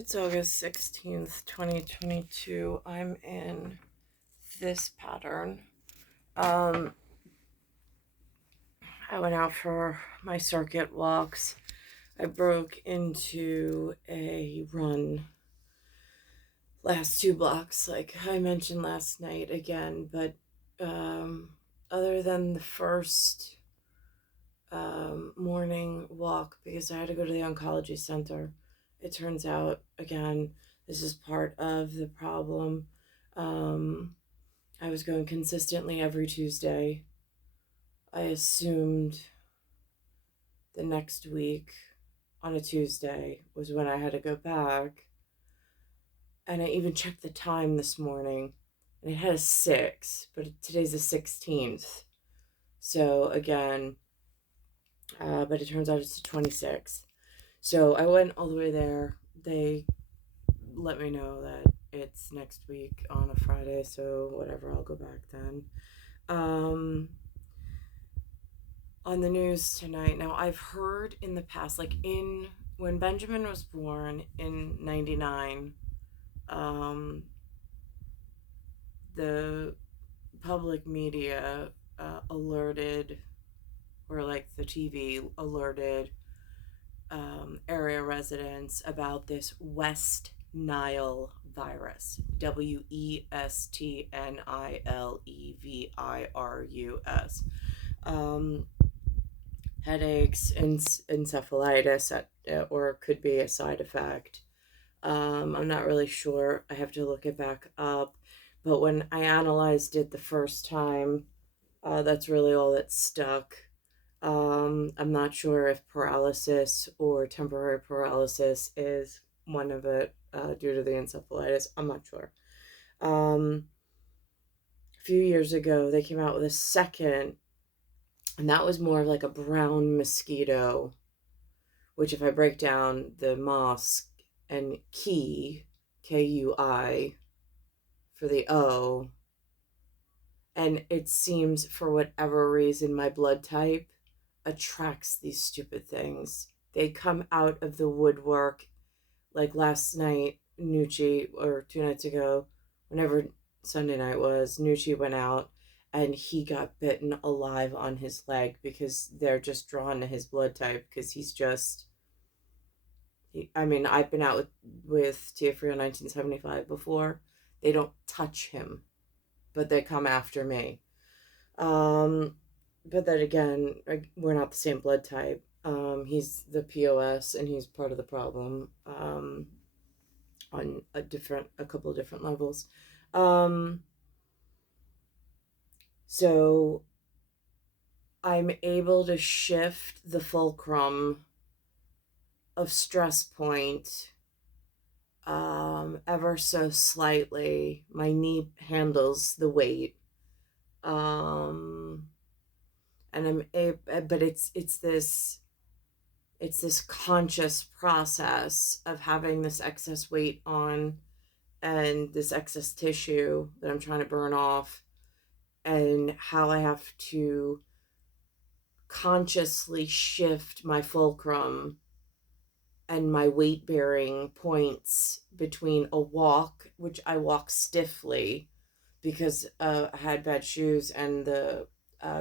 It's August 16th, 2022. I'm in this pattern. I went out for my circuit walks. I broke into a run last 2 blocks, like I mentioned last night again, but other than the first morning walk, because I had to go to the oncology center, it turns out, again, this is part of the problem. I was going consistently every Tuesday. I assumed the next week on a Tuesday was when I had to go back. And I even checked the time this morning, and it had a 6, but today's the 16th. So again, but it turns out it's the 26th. So I went all the way there. They let me know that it's next week on a Friday, so whatever, I'll go back then. On the news tonight, now I've heard in the past, like when Benjamin was born in 99, the public media alerted, or like the TV alerted area residents about this West Nile virus, WESTNILEVIRUS. Headaches, encephalitis, or could be a side effect. I'm not really sure. I have to look it back up. But when I analyzed it the first time, that's really all that stuck. I'm not sure if paralysis or temporary paralysis is one of it due to the encephalitis. I'm not sure. A few years ago, they came out with a second, and that was more of like a brown mosquito, which if I break down the mosque and key, Kui, for the O, and it seems for whatever reason my blood type attracts these stupid things. They come out of the woodwork. Like last night, Nucci, or 2 nights ago, whenever Sunday night was, Nucci went out and he got bitten alive on his leg because they're just drawn to his blood type, because he's just, I mean, I've been out with Tiafrio 1975 before. They don't touch him, but they come after me. But then again, we're not the same blood type. He's the POS, and he's part of the problem on a couple of different levels. So I'm able to shift the fulcrum of stress point ever so slightly. My knee handles the weight. And but it's this conscious process of having this excess weight on and this excess tissue that I'm trying to burn off, and how I have to consciously shift my fulcrum and my weight bearing points between a walk, which I walk stiffly because I had bad shoes, and the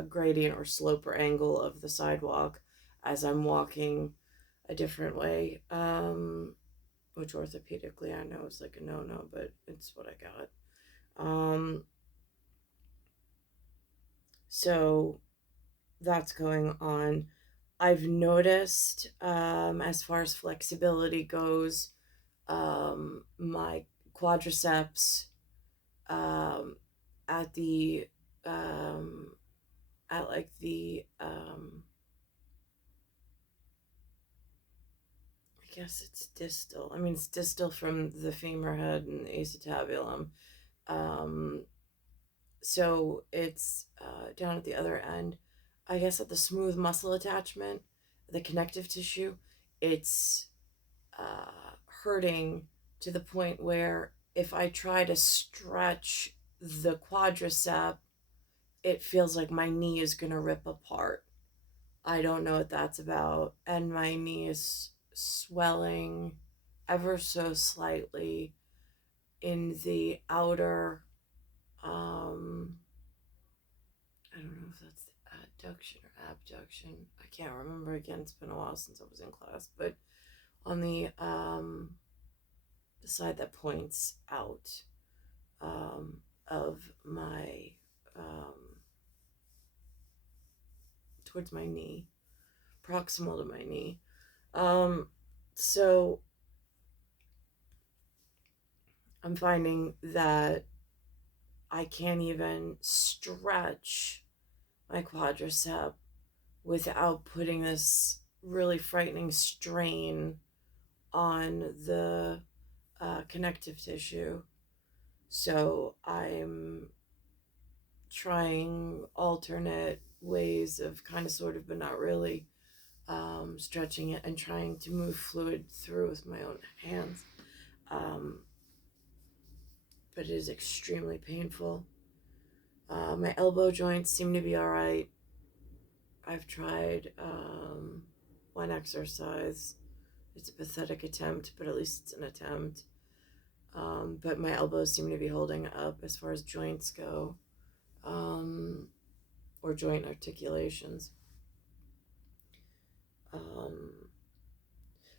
gradient or slope or angle of the sidewalk as I'm walking a different way, which orthopedically I know is like a no-no, but it's what I got. So that's going on. I've noticed, as far as flexibility goes, my quadriceps at the at like the I guess it's distal. I mean, it's distal from the femur head and the acetabulum. So it's down at the other end. I guess at the smooth muscle attachment, the connective tissue, it's hurting to the point where if I try to stretch the quadricep, it feels like my knee is going to rip apart. I don't know what that's about. And my knee is swelling ever so slightly in the outer, I don't know if that's the adduction or abduction. I can't remember again. It's been a while since I was in class, but on the side that points out of my towards my knee, proximal to my knee. So I'm finding that I can't even stretch my quadricep without putting this really frightening strain on the connective tissue. So I'm trying alternate ways of kind of sort of, but not really, stretching it and trying to move fluid through with my own hands. But it is extremely painful. My elbow joints seem to be all right. I've tried one exercise. It's a pathetic attempt, but at least it's an attempt. But my elbows seem to be holding up as far as joints go, or joint articulations.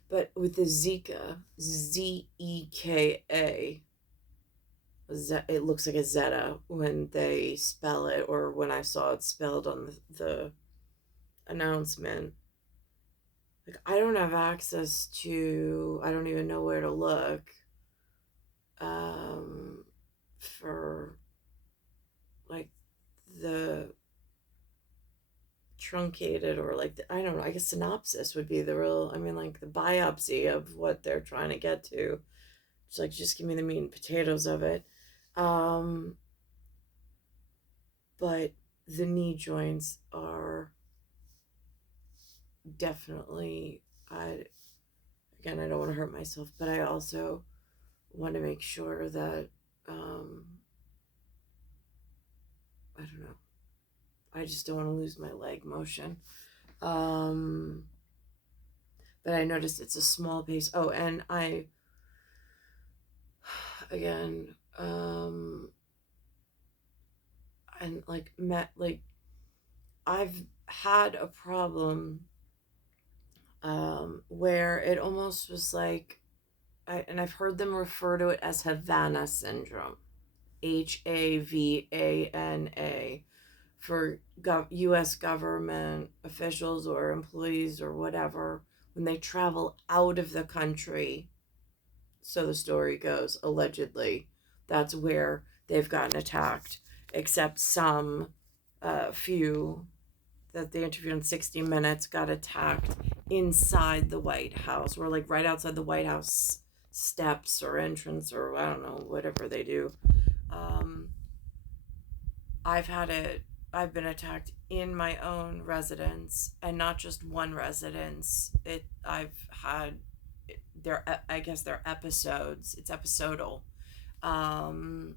But with the Zika, Zeka, it looks like a Zeta when they spell it, or when I saw it spelled on the announcement. Like, I don't have access to, I don't even know where to look for like the truncated, or like I don't know, I guess synopsis would be the real, I mean, like the biopsy of what they're trying to get to. It's like, just give me the meat and potatoes of it. But the knee joints are definitely, again, I don't want to hurt myself, but I also want to make sure that I don't know, I just don't want to lose my leg motion. But I noticed it's a small pace. Oh, and I, again, and like I've had a problem where it almost was like, and I've heard them refer to it as Havana syndrome, HAVANA, for U.S. government officials or employees or whatever, when they travel out of the country. So the story goes, allegedly, that's where they've gotten attacked, except some few that they interviewed in 60 Minutes got attacked inside the White House, or like right outside the White House steps or entrance, or I don't know, whatever they do. I've been attacked in my own residence, and not just one residence. I've had, I guess they're episodes. It's episodal. One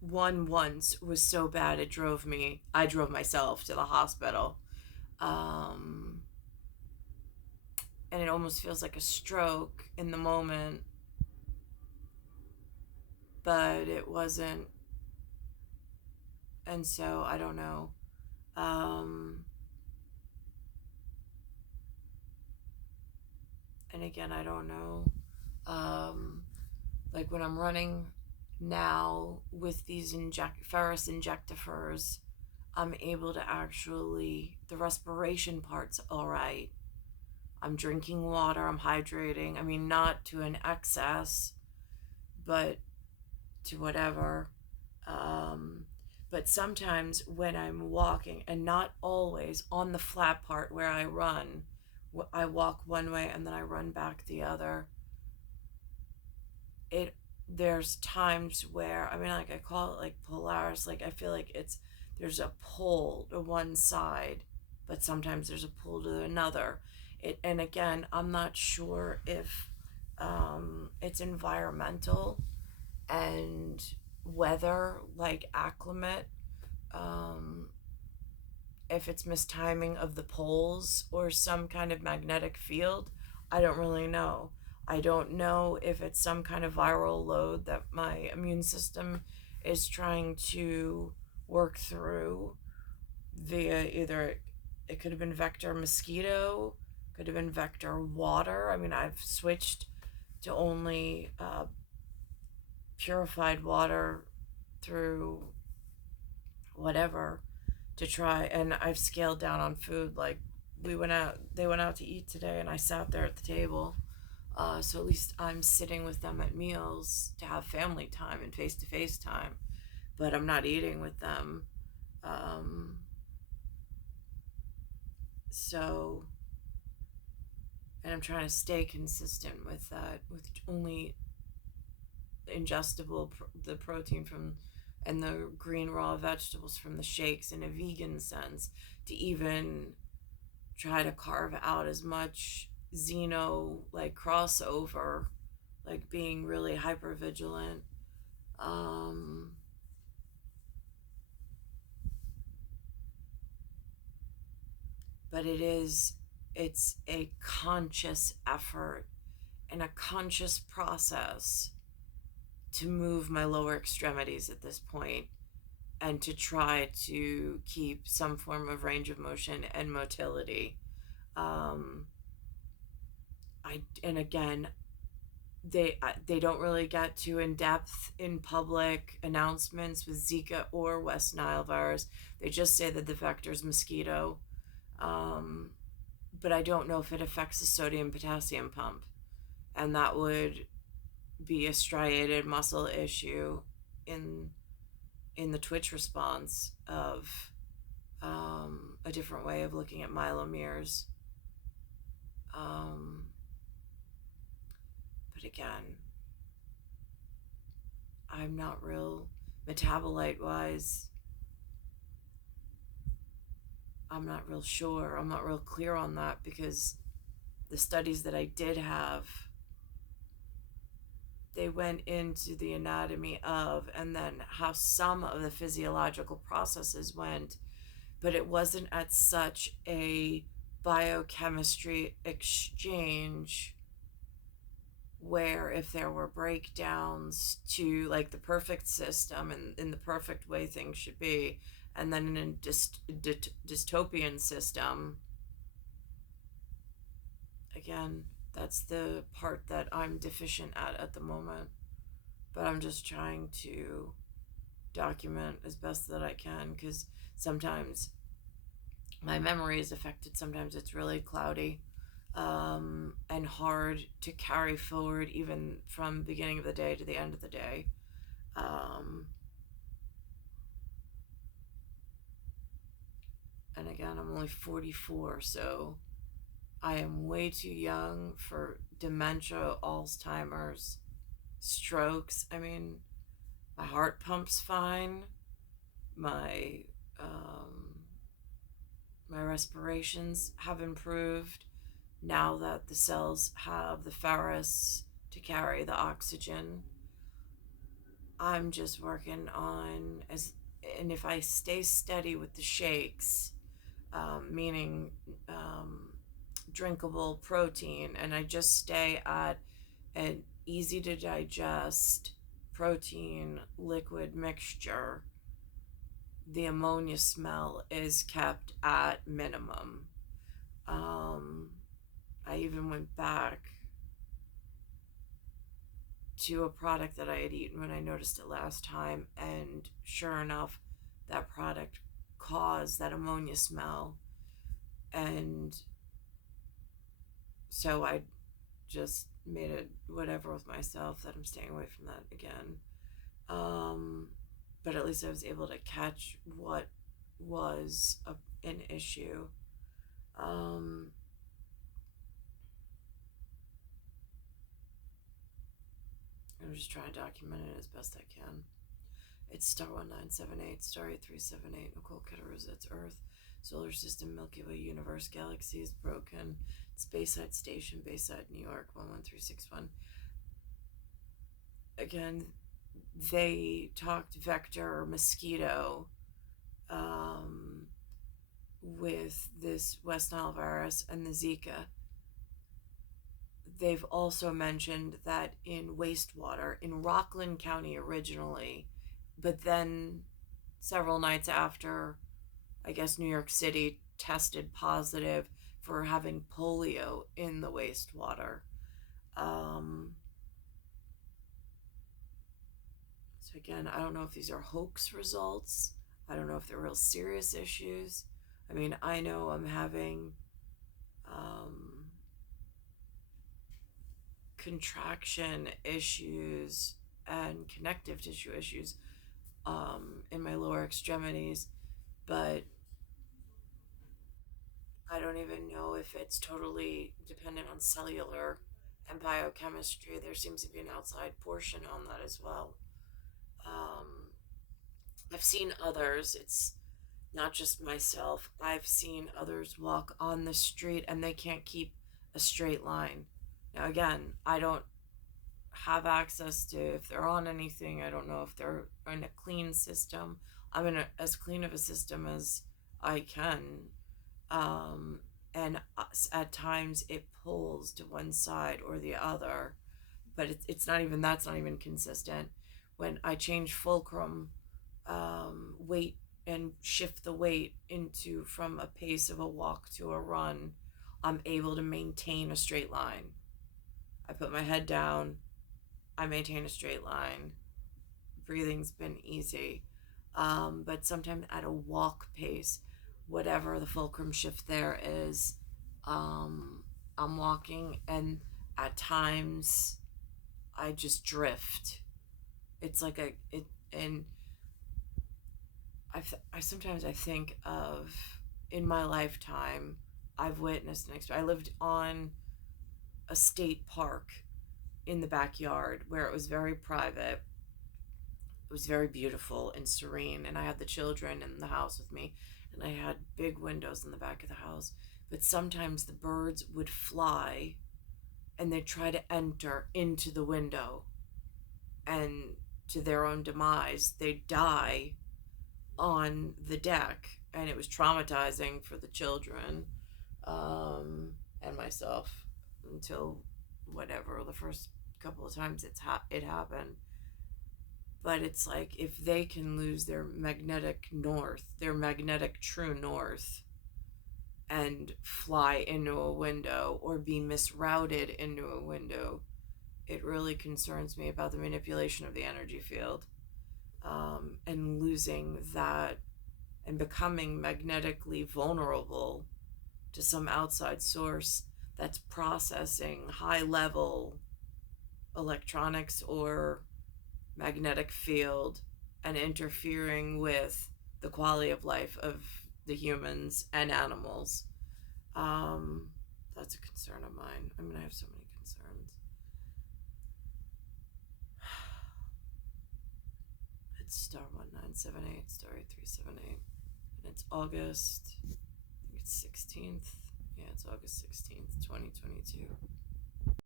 once was so bad I drove myself to the hospital. And it almost feels like a stroke in the moment, but it wasn't. And so I don't know. And again, I don't know. Like when I'm running now with these ferrous injectifers, I'm able to actually, the respiration part's all right. I'm drinking water, I'm hydrating. I mean, not to an excess, but to whatever. But sometimes when I'm walking, and not always on the flat part where I run, I walk one way and then I run back the other. There's times where, I mean, like I call it like Polaris, like I feel like there's a pull to one side, but sometimes there's a pull to another. And again, I'm not sure if it's environmental and weather, like acclimate, if it's mistiming of the poles or some kind of magnetic field. I don't really know. I don't know if it's some kind of viral load that my immune system is trying to work through via either, it could have been vector mosquito, could have been vector water. I mean, I've switched to only purified water through whatever to try, and I've scaled down on food. Like, they went out to eat today, and I sat there at the table. So at least I'm sitting with them at meals to have family time and face to face time, but I'm not eating with them. Um, so, and I'm trying to stay consistent with that, with only ingestible the protein from and the green raw vegetables from the shakes in a vegan sense, to even try to carve out as much xeno like crossover, like being really hyper vigilant. um but it's a conscious effort and a conscious process to move my lower extremities at this point, and to try to keep some form of range of motion and motility. um and again, they don't really get too in depth in public announcements with Zika or West Nile virus. They just say that the vector is mosquito, um, but I don't know if it affects the sodium potassium pump, and that would be a striated muscle issue in the twitch response of a different way of looking at myelomeres. Um, but again, I'm not real metabolite wise. I'm not real sure. I'm not real clear on that, because the studies that I did have, they went into the anatomy of, and then how some of the physiological processes went, but it wasn't at such a biochemistry exchange where if there were breakdowns to like the perfect system and in the perfect way things should be, and then in a dystopian system, again, that's the part that I'm deficient at the moment. But I'm just trying to document as best that I can, because sometimes my memory is affected, sometimes it's really cloudy, and hard to carry forward even from beginning of the day to the end of the day. Um, and again, I'm only 44, so I am way too young for dementia, Alzheimer's, strokes. I mean, my heart pumps fine. My um, my respirations have improved now that the cells have the ferrous to carry the oxygen. I'm just working on as, and if I stay steady with the shakes, meaning drinkable protein, and I just stay at an easy to digest protein liquid mixture, the ammonia smell is kept at minimum. Um, I even went back to a product that I had eaten when I noticed it last time, and sure enough, that product caused that ammonia smell. And so I just made it whatever with myself that I'm staying away from that again. Um, but at least I was able to catch what was an issue. Um, I'm just trying to document it as best I can. It's star 1978, star 8378, Nicole, Cattaruzza, it's Earth, solar system, Milky Way, universe, galaxy is broken, Speyside Station, Bayside, New York, 11361. Again, they talked vector mosquito with this West Nile virus and the Zika. they've also mentioned that in wastewater in Rockland County originally, but then several nights after, I guess New York City tested positive for having polio in the wastewater. Um, so again, I don't know if these are hoax results. I don't know if they're real serious issues. I mean, I know I'm having um, contraction issues and connective tissue issues in my lower extremities, but I don't even know if it's totally dependent on cellular and biochemistry. There seems to be an outside portion on that as well. Um, I've seen others. It's not just myself. I've seen others walk on the street and they can't keep a straight line. Now, again, I don't have access to if they're on anything. I don't know if they're in a clean system. I'm in as clean of a system as I can. Um, and at times it pulls to one side or the other, but it's not even that's not even consistent. When I change fulcrum weight and shift the weight into from a pace of a walk to a run, I'm able to maintain a straight line. I put my head down, I maintain a straight line. Breathing's been easy. But sometimes at a walk pace, whatever the fulcrum shift there is, um, I'm walking, and at times I just drift. It's like and I sometimes I think of in my lifetime, I've witnessed I lived on a state park in the backyard where it was very private. It was very beautiful and serene, and I had the children in the house with me, and I had big windows in the back of the house. But sometimes the birds would fly and they'd try to enter into the window, and to their own demise, they'd die on the deck, and it was traumatizing for the children and myself until whatever the first couple of times it happened. But it's like if they can lose their magnetic north, their magnetic true north, and fly into a window or be misrouted into a window, it really concerns me about the manipulation of the energy field, and losing that and becoming magnetically vulnerable to some outside source that's processing high level electronics or magnetic field and interfering with the quality of life of the humans and animals. Um, that's a concern of mine. I mean, I have so many concerns. It's star 1978, star 8378, and it's August. I think it's 16th. Yeah, it's August 16th, 2022.